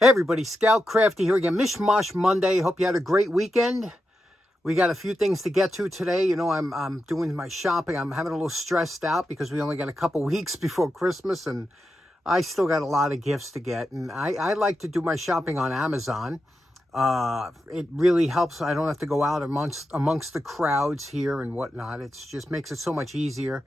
Hey everybody, Scout Crafty here again. Mishmash Monday. Hope you had a great weekend. We got a few things to get to today. You know, I'm doing my shopping. I'm having a little stressed out because we only got a couple weeks before Christmas, and I still got a lot of gifts to get. And I like to do my shopping on Amazon. It really helps. I don't have to go out amongst the crowds here and whatnot. It just makes it so much easier.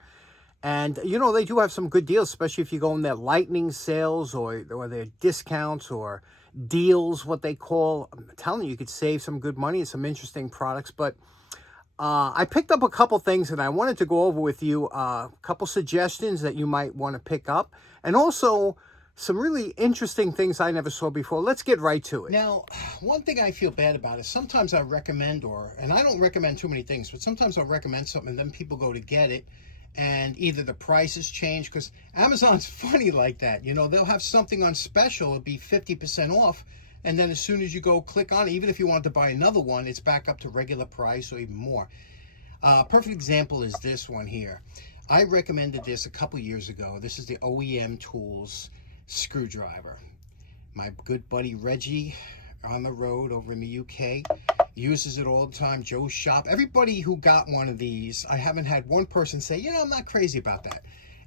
And, you know, they do have some good deals, especially if you go in their lightning sales or their discounts or deals, what they call. I'm telling you, you could save some good money and some interesting products. But I picked up a couple things and I wanted to go over with you a couple suggestions that you might want to pick up. And also some really interesting things I never saw before. Let's get right to it. Now, one thing I feel bad about is sometimes I recommend and I don't recommend too many things, but sometimes I'll recommend something and then people go to get it. And either the prices change, because Amazon's funny like that. You know, they'll have something on special, it'll be 50% off. And then as soon as you go click on it, even if you want to buy another one, it's back up to regular price or even more. Perfect example is this one here. I recommended this a couple years ago. This is the OEM Tools screwdriver. My good buddy Reggie on the road over in the UK uses it all the time. Joe's shop, everybody who got one of these, I haven't had one person say, you know, I'm not crazy about that.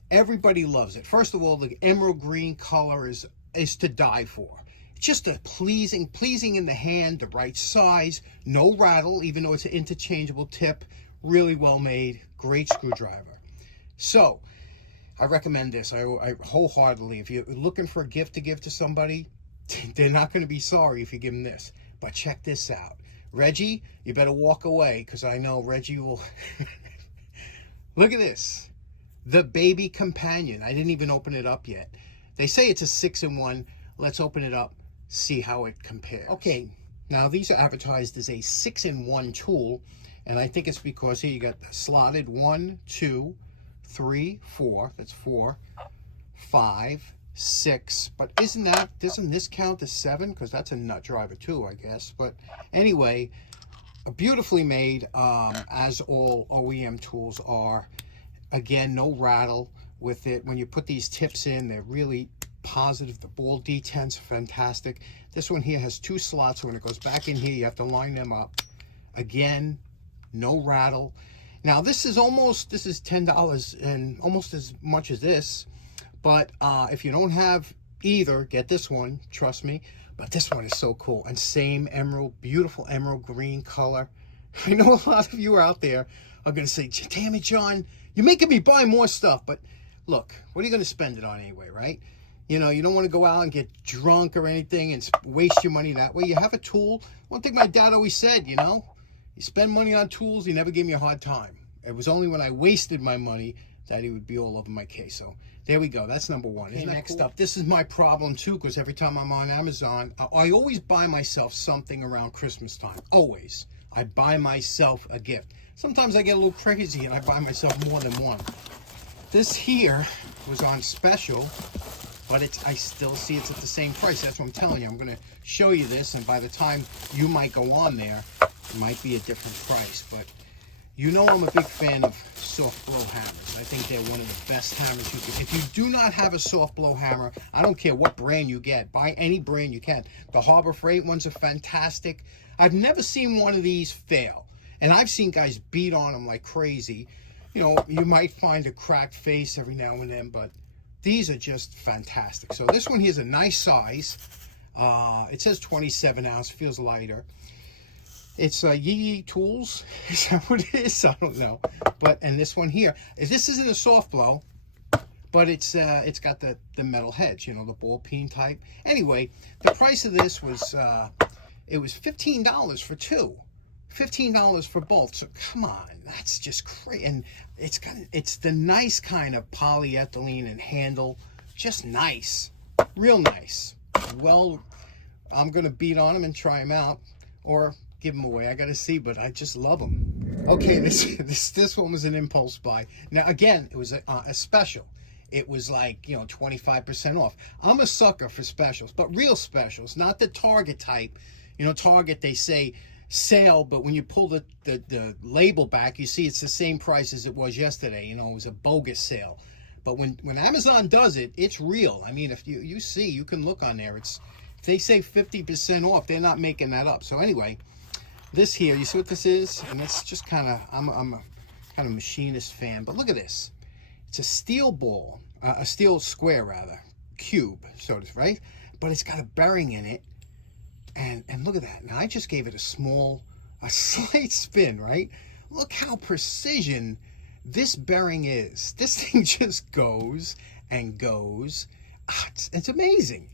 Everybody loves it. First of all, the emerald green color is to die for. It's just a pleasing in the hand, the right size, no rattle, even though it's an interchangeable tip. Really well made, great screwdriver. So I recommend this. I wholeheartedly, if you're looking for a gift to give to somebody, they're not going to be sorry if you give them this. But check this out. Reggie, you better walk away, because I know Reggie will. Look at this. The baby companion. I didn't even open it up yet. They say it's a 6-in-1. Let's open it up, see how it compares. Okay, now these are advertised as a 6-in-1 tool, and I think it's because here you got the slotted 1, 2, 3, 4. That's 4, 5, 6, but doesn't this count as 7? Because that's a nut driver too, I guess. But anyway, beautifully made, as all OEM tools are. Again, no rattle with it. When you put these tips in, they're really positive. The ball detents are fantastic. This one here has 2 slots, so when it goes back in here, you have to line them up. Again, no rattle. Now this is $10 and almost as much as this. But if you don't have either, get this one, trust me. But this one is so cool. And same emerald, beautiful emerald green color. I know a lot of you are out there are going to say, damn it, John, you're making me buy more stuff. But look, what are you going to spend it on anyway, right? You know, you don't want to go out and get drunk or anything and waste your money that way. You have a tool. One thing my dad always said, you know, you spend money on tools, he never gave me a hard time. It was only when I wasted my money that he would be all over my case. So there we go. That's number one. Okay, next up, this is my problem too, because every time I'm on Amazon, I always buy myself something around Christmas time. Always. I buy myself a gift. Sometimes I get a little crazy and I buy myself more than one. This here was on special, but I still see it's at the same price. That's what I'm telling you. I'm going to show you this, and by the time you might go on there, it might be a different price. But you know I'm a big fan of soft blow hammers. I think they're one of the best hammers you can. If you do not have a soft blow hammer, I don't care what brand you get. Buy any brand you can. The Harbor Freight ones are fantastic. I've never seen one of these fail. And I've seen guys beat on them like crazy. You know, you might find a cracked face every now and then, but these are just fantastic. So this one here is a nice size. It says 27 ounce, feels lighter. It's Yee Tools. Is that what it is? I don't know. But and this one here, this isn't a soft blow, but it's got the metal heads, you know, the ball peen type. Anyway, the price of this was it was $15 for 2, $15 for both. So come on, that's just crazy. And it's the nice kind of polyethylene and handle, just nice, real nice. Well, I'm gonna beat on them and try them out, or give them away. I gotta see, but I just love them. Okay, this one was an impulse buy. Now again, it was a special. It was like, you know, 25% off. I'm a sucker for specials, but real specials, not the Target type. You know, Target, they say sale, but when you pull the label back, you see it's the same price as it was yesterday. You know, it was a bogus sale. But when Amazon does it, it's real. I mean, if you see, you can look on there. It's they say 50% off. They're not making that up. So anyway, this here, you see what this is? And it's just kind of, I'm a kind of machinist fan. But look at this. It's a steel ball, a steel square rather, cube, so to speak, right? But it's got a bearing in it. And look at that. Now I just gave it a slight spin, right? Look how precision this bearing is. This thing just goes and goes. It's amazing.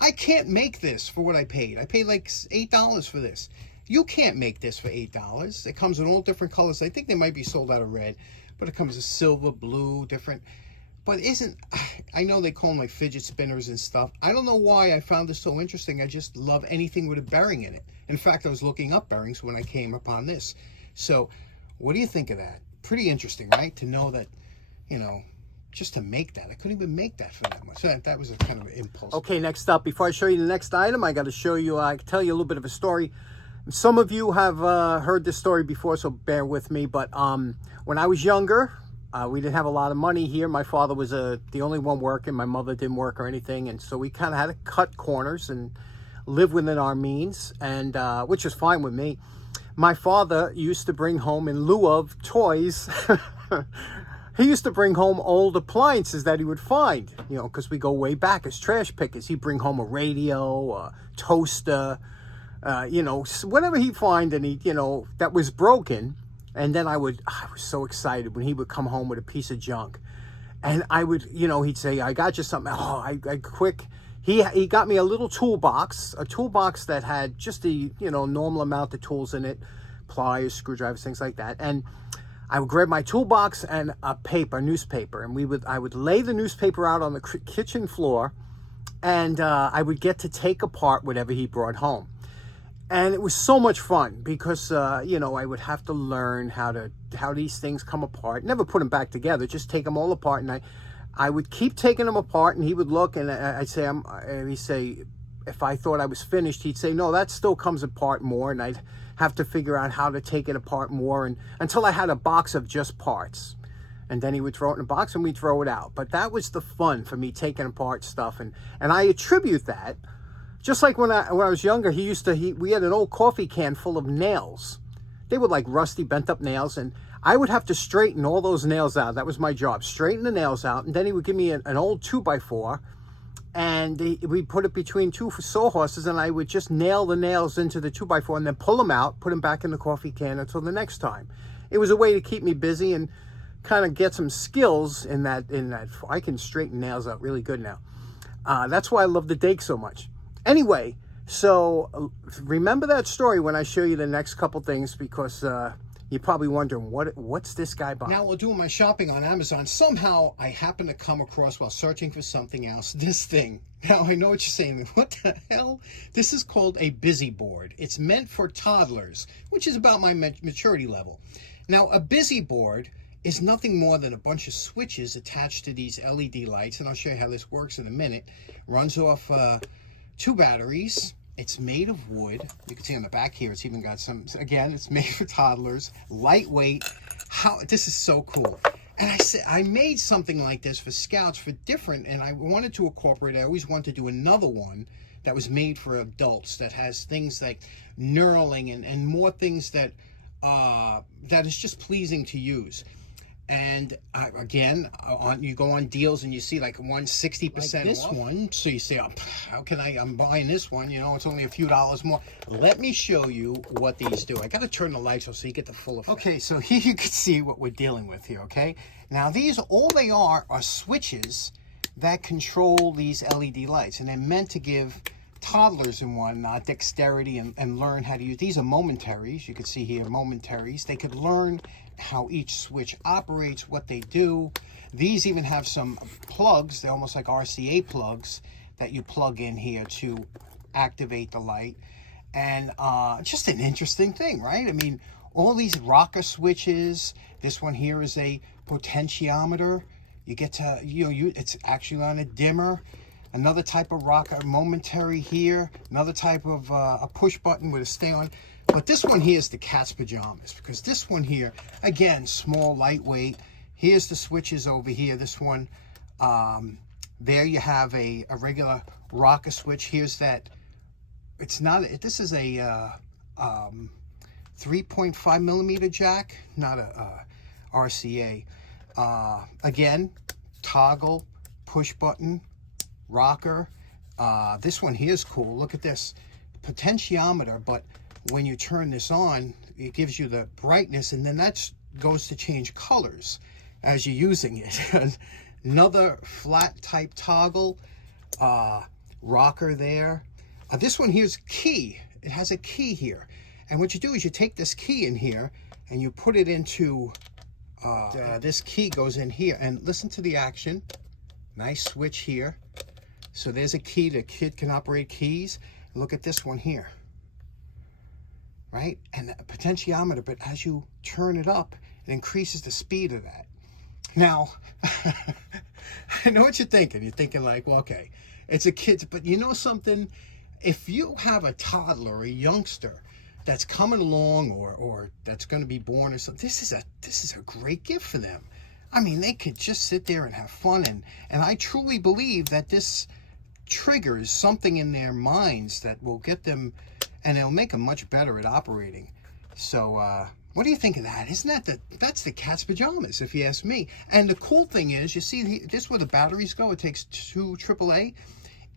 I can't make this for what I paid. I paid like $8 for this. You can't make this for $8. It comes in all different colors. I think they might be sold out of red, but it comes in silver, blue, different. But I know they call them like fidget spinners and stuff. I don't know why I found this so interesting. I just love anything with a bearing in it. In fact, I was looking up bearings when I came upon this. So what do you think of that? Pretty interesting, right? To know that, you know, just to make that. I couldn't even make that for that much. That was a kind of an impulse. Okay, next up, before I show you the next item, I got to show you, I can tell you a little bit of a story. Some of you have heard this story before, so bear with me. But when I was younger, we didn't have a lot of money here. My father was the only one working. My mother didn't work or anything. And so we kind of had to cut corners and live within our means, and which is fine with me. My father used to bring home, in lieu of toys, he used to bring home old appliances that he would find, you know, because we go way back as trash pickers. He'd bring home a radio, a toaster, you know, whatever he'd find, and he, you know, that was broken. And then I was so excited when he would come home with a piece of junk. And I would, you know, he'd say, I got you something. Oh, I quick. He got me a little toolbox, that had just the, you know, normal amount of tools in it, pliers, screwdrivers, things like that. And I would grab my toolbox and a newspaper, and I would lay the newspaper out on the kitchen floor, and I would get to take apart whatever he brought home. And it was so much fun because, you know, I would have to learn how these things come apart. Never put them back together, just take them all apart. And I would keep taking them apart, and he would look, and I'd say, he'd say, if I thought I was finished, he'd say, no, that still comes apart more. And I'd have to figure out how to take it apart more, and until I had a box of just parts. And then he would throw it in a box and we'd throw it out. But that was the fun for me, taking apart stuff. And I attribute that, just like when I was younger, we had an old coffee can full of nails. They were like rusty, bent up nails, and I would have to straighten all those nails out. That was my job, straighten the nails out. And then he would give me an old 2x4, and we'd put it between two sawhorses, and I would just nail the nails into the 2x4 and then pull them out, put them back in the coffee can until the next time. It was a way to keep me busy and kind of get some skills in that. I can straighten nails out really good now. That's why I love the Dake so much. Anyway, so remember that story when I show you the next couple things, because you're probably wondering, what's this guy buying? Now, while doing my shopping on Amazon, somehow I happened to come across, while searching for something else, this thing. Now, I know what you're saying. What the hell? This is called a busy board. It's meant for toddlers, which is about my maturity level. Now, a busy board is nothing more than a bunch of switches attached to these LED lights, and I'll show you how this works in a minute. Runs off 2 batteries. It's made of wood. You can see on the back here, it's even got some, again, it's made for toddlers, lightweight. This is so cool. And I made something like this for Scouts for different, and I wanted to incorporate, I always wanted to do another one that was made for adults, that has things like knurling and more things that is just pleasing to use. And again, you go on deals and you see like 160% like this off. One, so you say, oh, how can I'm buying this one, you know, it's only a few dollars more. Let me show you what these do. I got to turn the lights off so you get the full effect. Okay, so here you can see what we're dealing with here, okay? Now these, all they are switches that control these LED lights, and they're meant to give toddlers and whatnot dexterity and learn how to use. These are momentaries. You can see here, momentaries. They could learn how each switch operates, what they do. These even have some plugs. They're almost like RCA plugs that you plug in here to activate the light. And just an interesting thing, right? I mean, all these rocker switches. This one here is a potentiometer. You get to, it's actually on a dimmer. Another type of rocker, momentary here. Another type of a push button with a stay on. But this one here is the cat's pajamas, because this one here, again, small, lightweight. Here's the switches over here. This one, there you have a regular rocker switch. Here's that it's not, this is a 3.5 millimeter jack, not a RCA. Again, toggle, push button, rocker. This one here is cool. Look at this potentiometer, but when you turn this on, it gives you the brightness, and then that goes to change colors as you're using it. Another flat type toggle, rocker there. This one here's key. It has a key here, and what you do is you take this key in here and you put it into this key goes in here, and listen to the action. Nice switch here. So there's a key. The kid can operate keys. Look at this one here, right? And a potentiometer, but as you turn it up, it increases the speed of that. Now, I know what you're thinking. You're thinking like, well, okay, it's a kid, but you know something? If you have a toddler, a youngster that's coming along, or that's going to be born or something, this is a great gift for them. I mean, they could just sit there and have fun, and I truly believe that this triggers something in their minds that will get them, and it'll make them much better at operating. So what do you think of that? Isn't that's the cat's pajamas, if you ask me. And the cool thing is, you see this, where the batteries go, it takes 2 AAA.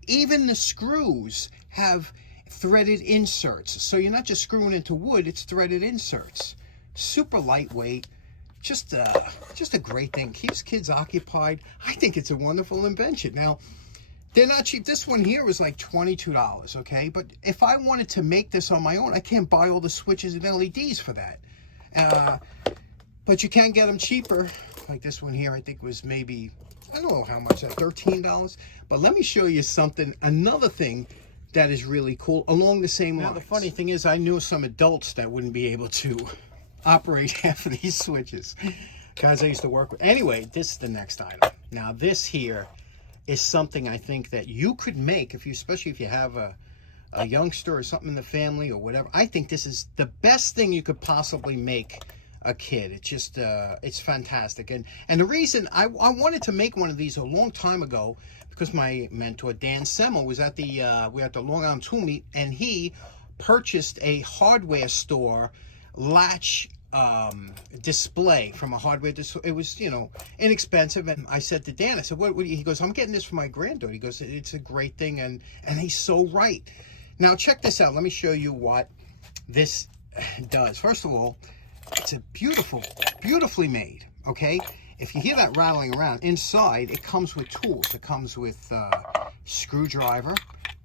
Even the screws have threaded inserts, so you're not just screwing into wood, it's threaded inserts. Super lightweight. Just a great thing. Keeps kids occupied. I think it's a wonderful invention. Now, they're not cheap. This one here was like $22, okay? But if I wanted to make this on my own, I can't buy all the switches and LEDs for that. But you can get them cheaper. Like this one here, I think was maybe, I don't know how much, $13. But let me show you something, another thing that is really cool along the same lines. Now, the funny thing is, I knew some adults that wouldn't be able to operate half of these switches. Guys I used to work with. Anyway, this is the next item. Now, this here is something I think that you could make, especially if you have a youngster or something in the family or whatever. I think this is the best thing you could possibly make a kid. It's just, it's fantastic. And the reason I wanted to make one of these a long time ago, because my mentor, Dan Semmel, was at the, we were at the Long Island Tool Meet, and he purchased a hardware store Latch display from a hardware display. It was, you know, inexpensive. And I said to Dan, I said, what he goes, I'm getting this for my granddaughter. He goes, it's a great thing. And he's so right. Now, check this out. Let me show you what this does. First of all, it's a beautifully made, okay? If you hear that rattling around, inside, it comes with tools. It comes with screwdriver,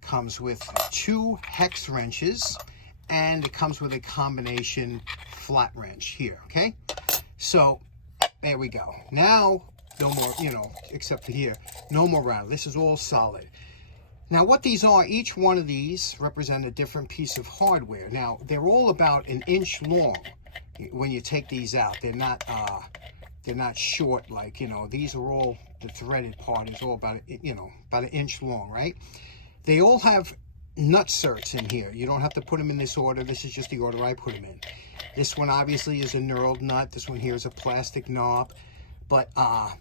comes with 2 hex wrenches, and it comes with a combination flat wrench here, okay? So, there we go. Now, no more, you know, except for here, no more rattle. This is all solid. Now, what these are, each one of these represent a different piece of hardware. Now, they're all about 1 inch long when you take these out. They're not short, like, you know, these are all, the threaded part is all about, you know, about 1 inch long, right? They all have nutserts in here. You don't have to put them in this order. This is just the order I put them in. This one obviously is a knurled nut. This one here is a plastic knob. But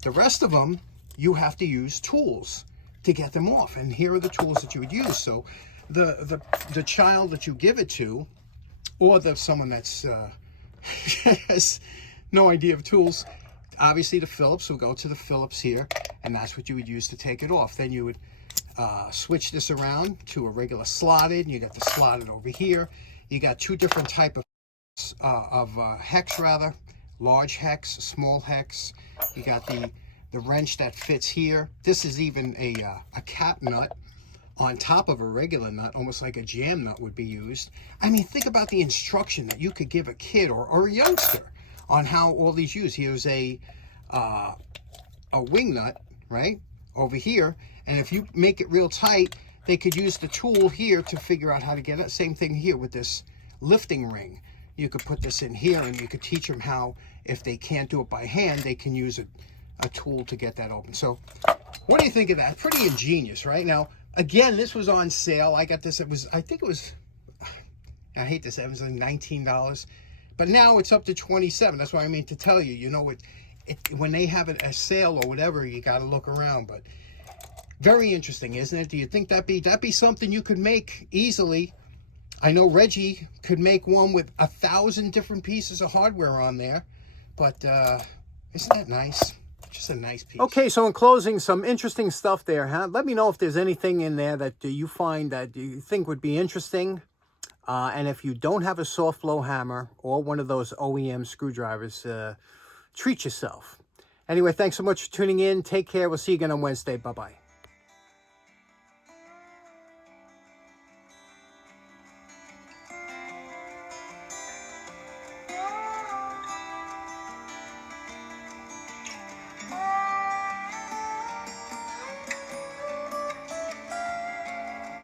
the rest of them, you have to use tools to get them off. And here are the tools that you would use. So the child that you give it to, or someone that's has no idea of tools, obviously the Phillips will go to the Phillips here, and that's what you would use to take it off. Then you would switch this around to a regular slotted, and you got the slotted over here. You got 2 different type of hex, rather, large hex, small hex. You got the wrench that fits here. This is even a cap nut on top of a regular nut, almost like a jam nut would be used. I mean, think about the instruction that you could give a kid or a youngster on how all these use. Here's a wing nut, right, over here. And if you make it real tight, they could use the tool here to figure out how to get it. Same thing here with this lifting ring. You could put this in here, and you could teach them how, if they can't do it by hand, they can use a tool to get that open. So what do you think of that? Pretty ingenious, right? Now, again, this was on sale. I got this, I think it was, I hate to say, it was like $19. But now it's up to $27. That's what I mean to tell you. You know, when they have a sale or whatever, you got to look around. But very interesting, isn't it? Do you think that'd be something you could make easily I know Reggie could make one with 1,000 different pieces of hardware on there, but isn't that nice? Just a nice piece. Okay, so in closing, some interesting stuff there, huh? Let me know if there's anything in there that you find that you think would be interesting. And if you don't have a soft flow hammer or one of those OEM screwdrivers, treat yourself. Anyway, thanks so much for tuning in. Take care. We'll see you again on Wednesday. Bye-bye.